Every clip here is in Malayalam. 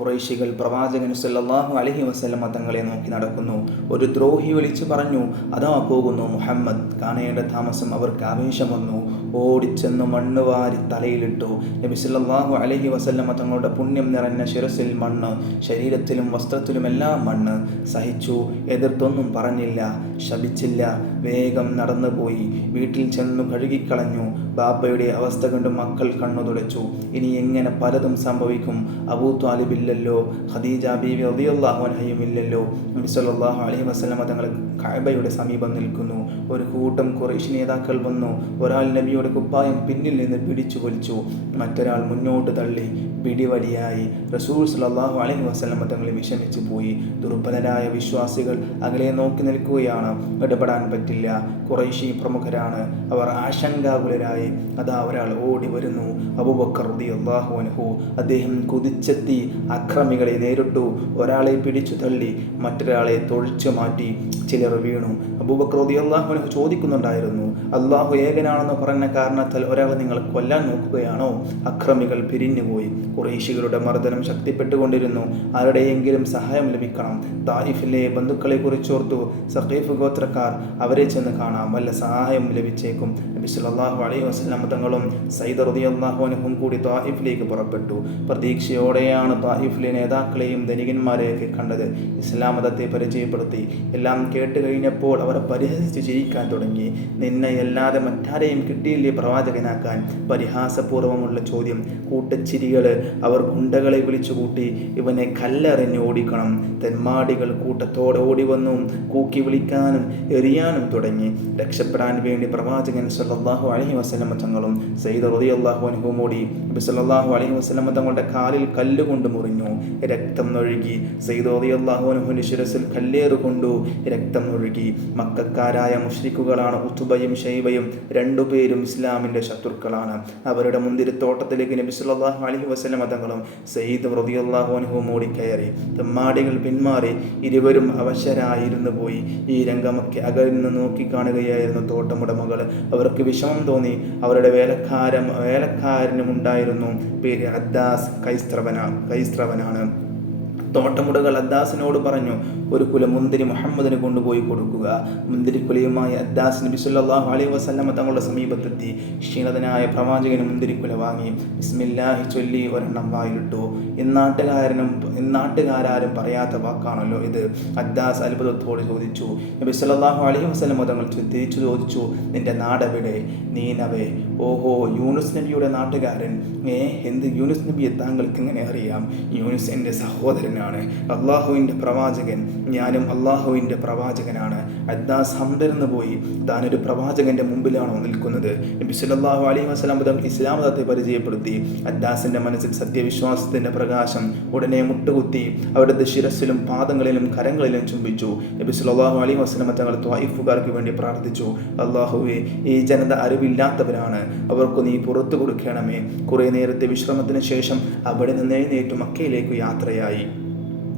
കുറേശികൾ പ്രവാചകൻ സല്ലാഹു അലഹി വസ്ലമ തങ്ങളെ നോക്കി നടക്കുന്നു. ഒരു ദ്രോഹി വിളിച്ചു പറഞ്ഞു അതാ പോകുന്നു മുഹമ്മദ്. കാണേണ്ട താമസം അവർക്ക് ആവേശം വന്നു. ഓടിച്ചെന്ന് മണ്ണ് വാരി തലയിലിട്ടു. നബി സല്ലാഹു അലഹി വസല്ലമ തങ്ങളുടെ പുണ്യം നിറഞ്ഞ ശിരസിൽ മണ്ണ് ശരീരത്തിലും വസ്ത്രത്തിലുമെല്ലാം മണ്ണ്. സഹിച്ചു എതിർത്തൊന്നും പറഞ്ഞില്ല ശപിച്ചില്ല. വേഗം നടന്നുപോയി. വീട്ടിൽ ചെന്നു കഴുകിക്കളഞ്ഞു. ബാപ്പയുടെ അവസ്ഥ കണ്ട് മക്കൾ കണ്ണു തുടച്ചു. ഇനി എങ്ങനെ പലതും സംഭവിക്കും? അബൂ ത്വാലിബില്ലല്ലോ ഖദീജ ബീവി അനഹയും ഇല്ലല്ലോ. നബി സല്ലല്ലാഹു അലൈഹി വസ്ലമ തങ്ങൾ കഅബയുടെ സമീപം നിൽക്കുന്നു. ഒരു കൂട്ടം കുറേശ് നേതാക്കൾ വന്നു. ഒരാൾ നബിയുടെ കുപ്പായം പിന്നിൽ നിന്ന് പിടിച്ചു വലിച്ചു. മറ്റൊരാൾ മുന്നോട്ട് തള്ളി പിടിവലിയായി. റസൂൽ സല്ലല്ലാഹു അലൈഹി വസ്ലമ തങ്ങൾ വിഷമിച്ചു പോയി. ദുർബലരായ വിശ്വാസികൾ അകലെ നോക്കി നിൽക്കുകയാണ്. ഇടപെടാൻ പറ്റില്ല. കുറേശി പ്രമുഖരാണ്. അവർ ആശങ്കാകുലരായി. അതാ ഒരാൾ ഓടി വരുന്നു. അബുബക്കർ റളിയല്ലാഹു അൻഹു അദ്ദേഹം കുതിച്ചെത്തി അക്രമികളെ നേരിട്ടു. ഒരാളെ പിടിച്ചു തള്ളി മറ്റൊരാളെ തൊഴിച്ചു മാറ്റി. ചിലർ വീണു. അൻഹു ചോദിക്കുന്നുണ്ടായിരുന്നു അള്ളാഹു ഏകനാണെന്ന് പറഞ്ഞ കാരണത്താൽ ഒരാളെ നിങ്ങൾ കൊല്ലാൻ നോക്കുകയാണോ? അക്രമികൾ പിരിഞ്ഞുപോയി. കുറേശികളുടെ മർദ്ദനം ശക്തിപ്പെട്ടുകൊണ്ടിരുന്നു. ആരുടെയെങ്കിലും സഹായം ലഭിക്കണം. തായിഫിലെ ബന്ധുക്കളെ കുറിച്ചോർത്തു സഖീഫ് ഗോത്രക്കാർ അവരെ ചെന്ന് കാണാം. വല്ല സഹായം ലഭിച്ചേക്കും. നബി സല്ലല്ലാഹു അലൈഹി വസല്ലം തങ്ങളും റളിയല്ലാഹു അൻഹും കൂടി തായിഫിലേക്ക് പുറപ്പെട്ടു. പ്രതീക്ഷയോടെയാണ് തായിഫിലെ നേതാക്കളെയും ധനികന്മാരെയൊക്കെ കണ്ടത്. ഇസ്ലാം മതത്തെ പരിചയപ്പെടുത്തി. എല്ലാം കേട്ട് കഴിഞ്ഞപ്പോൾ അവർ പരിഹസിച്ച് ചിരിക്കാൻ തുടങ്ങി. നിന്നെ അല്ലാതെ മറ്റാരെയും കിട്ടിയില്ലേ പ്രവാചകനാക്കാൻ? പരിഹാസപൂർവമുള്ള ചോദ്യം. കൂട്ടച്ചിരികൾ അവർ ഗുണ്ടകളെ വിളിച്ചുകൂട്ടി. ഇവനെ കല്ലെറിഞ്ഞ് ഓടിക്കണം. തെന്മാടികൾ കൂട്ടത്തോടെ ഓടി വന്നു കൂക്കി വിളിക്കാനും എറിയാനും തുടങ്ങി. രക്ഷപ്പെടാൻ വേണ്ടി പ്രവാചകൻ സല്ലാഹു അലഹി വസ്ലമ തങ്ങളും സയ്യിദ് അള്ളാഹു അനുഭവം ഓടി. സല്ലാഹു അലഹി വസ്ലമ തങ്ങളുടെ കാലിൽ കല്ലുകൊണ്ട് മുറിഞ്ഞു. രക്തം ഒഴുകി. സയ്യിദ് അള്ളാഹു അൻഹുവിന്റെ ശിരസിൽ കല്ലേറ് കൊണ്ടു. രക്തം ഒഴുകി. മക്കക്കാരായ മുഷ്രിക്കുകളാണ് ഉത്തുബയും ഷൈബയും രണ്ടുപേരും ഇസ്ലാമിന്റെ ശത്രുക്കളാണ്. അവരുടെ മുന്തിരിത്തോട്ടത്തിലേക്ക് നബി സല്ലല്ലാഹു അലൈഹി വസല്ലമ തങ്ങളും സയ്യിദ് അൻഹുവും ഓടിക്കയറി തെമ്മാടികൾ പിന്മാറി ഇരുവരും അവശരായിരുന്നു പോയി. ഈ രംഗമൊക്കെ അകലിൽ നിന്ന് നോക്കി കാണുകയായിരുന്നു തോട്ടമുടമകൾ അവർക്ക് വിഷമം തോന്നി. അവരുടെ വേലക്കാരൻ വേലക്കാരനും ഉണ്ടായിരുന്നു പേര് അദ്ദാസ് കൈസ്ത്രവന കൈസ്ത്രവനാണ്. തോട്ടമുടകൾ അദ്ദാസിനോട് പറഞ്ഞു ഒരു കുല മുന്തിരി മുഹമ്മദിന് കൊണ്ടുപോയി കൊടുക്കുക. മുന്തിരിക്കുലയുമായി അദ്ദാസ് നബി സല്ലല്ലാഹു അലൈഹി വസല്ലമ തങ്ങളുടെ സമീപത്തെത്തി. ക്ഷീണതനായ പ്രവാചകന് മുന്തിരിക്കുല വാങ്ങി ബിസ്മില്ലാഹി ചൊല്ലി ഒരെണ്ണം വായിലിട്ടു. ഇന്നാട്ടുകാരനും ഇന്നാട്ടുകാരും പറയാത്ത വാക്കാണല്ലോ ഇത്. അദ്ദാസ് അത്ഭുതത്തോട് ചോദിച്ചു നബി സല്ലല്ലാഹു അലൈഹി വസല്ലമ തങ്ങൾ തിരിച്ചു ചോദിച്ചു നിന്റെ നാടെവിടെ? നീനവേ? ഓഹോ യൂനുസ് നബിയുടെ നാട്ടുകാരൻ. ഏ എന്ത് യൂനുസ് നബിയെ താങ്കൾക്ക് എങ്ങനെ അറിയാം? യൂനുസ് എന്റെ സഹോദരനാണ്. അള്ളാഹുവിന്റെ പ്രവാചകൻ ഞാനും അള്ളാഹുവിന്റെ പ്രവാചകനാണ്. അദ്ദാസ് ഹംദർന്ന് പോയി താനൊരു പ്രവാചകന്റെ മുമ്പിലാണോ നിൽക്കുന്നത്. നബി സല്ലല്ലാഹു അലൈഹി വസല്ലം തങ്ങൾ ഇസ്ലാം മതത്തെ പരിചയപ്പെടുത്തി. അദ്ദാസിന്റെ മനസ്സിൽ സത്യവിശ്വാസത്തിന്റെ പ്രകാശം ഉടനെ മുട്ടുകുത്തി അവരുടെ ശിരസിലും പാദങ്ങളിലും കരങ്ങളിലും ചുംബിച്ചു. നബി സല്ലല്ലാഹു അലൈഹി വസല്ലം തങ്ങൾ ത്വായിഫുകാർക്ക് വേണ്ടി പ്രാർത്ഥിച്ചു. അള്ളാഹുവെ ഈ ജനത അറിവില്ലാത്തവരാണ്. അവർക്ക് നീ പുറത്തു കൊടുക്കണമേ. കുറേ നേരത്തെ വിശ്രമത്തിന് ശേഷം അവിടെ നിന്ന് എഴുന്നേറ്റ് മക്കയിലേക്ക് യാത്രയായി.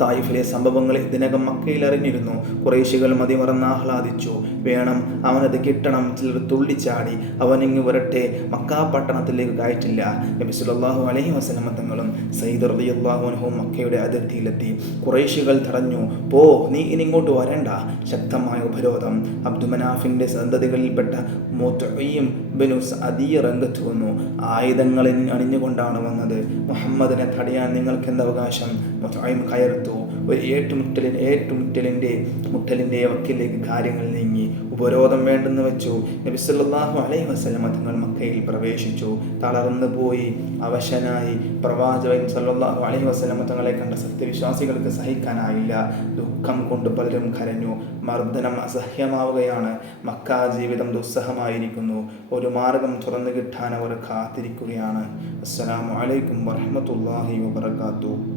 തായിഫിലെ സംഭവങ്ങൾ ഇതിനകം മക്കയിൽ അറിഞ്ഞിരുന്നു. കുറേശികൾ മതിമറന്ന് ആഹ്ലാദിച്ചു. വേണം അവനത് കിട്ടണം ചിലർ തുള്ളിച്ചാടി അവനിങ്ങ് വരട്ടെ മക്കാ പട്ടണത്തിലേക്ക് കയറ്റില്ല. നബി അലൈഹി വസല്ലമ തങ്ങളും സയ്യിദ് റളിയല്ലാഹു അൻഹു മക്കയുടെ അതിർത്തിയിലെത്തി. കുറേശികൾ തടഞ്ഞു. പോ നീ ഇനി ഇങ്ങോട്ട് വരണ്ട. ശക്തമായ ഉപരോധം. അബ്ദുമനാഫിന്റെ സന്തതികളിൽപ്പെട്ട മുത്തഈം ബനുസ് അതീയ രംഗത്ത് വന്നു. ആയുധങ്ങളിൽ അണിഞ്ഞുകൊണ്ടാണ് വന്നത്. മുഹമ്മദിനെ തടയാൻ നിങ്ങൾക്ക് എന്ത് അവകാശം? മുത്തഈം കയർത്തു ഒരു ഏറ്റുമുട്ടലിൻ ഏറ്റുമുട്ടലിന്റെ മുട്ടലിന്റെ വക്കിലേക്ക് കാര്യങ്ങൾ നീങ്ങി. ഉപരോധം വേണ്ടെന്ന് വെച്ചു. നബി സല്ലല്ലാഹു അലൈഹി വസല്ലം തങ്ങൾ മക്കയിൽ പ്രവേശിച്ചു. തളർന്നു പോയി. അവശനായി. പ്രവാചകൻ സല്ലാഹു അലൈഹി വസ്ലം തങ്ങളെ കണ്ട സത്യവിശ്വാസികൾക്ക് സഹിക്കാനായില്ല. ദുഃഖം കൊണ്ട് പലരും കരഞ്ഞു. മർദ്ദനം അസഹ്യമാവുകയാണ്. മക്ക ജീവിതം ദുസ്സഹമായിരിക്കുന്നു. ഒരു മാർഗം തുറന്നു കിട്ടാൻ അവർ കാത്തിരിക്കുകയാണ്. അസ്സലാമു അലൈക്കും വറഹ്മത്തുള്ളാഹി വബറകാതുഹു.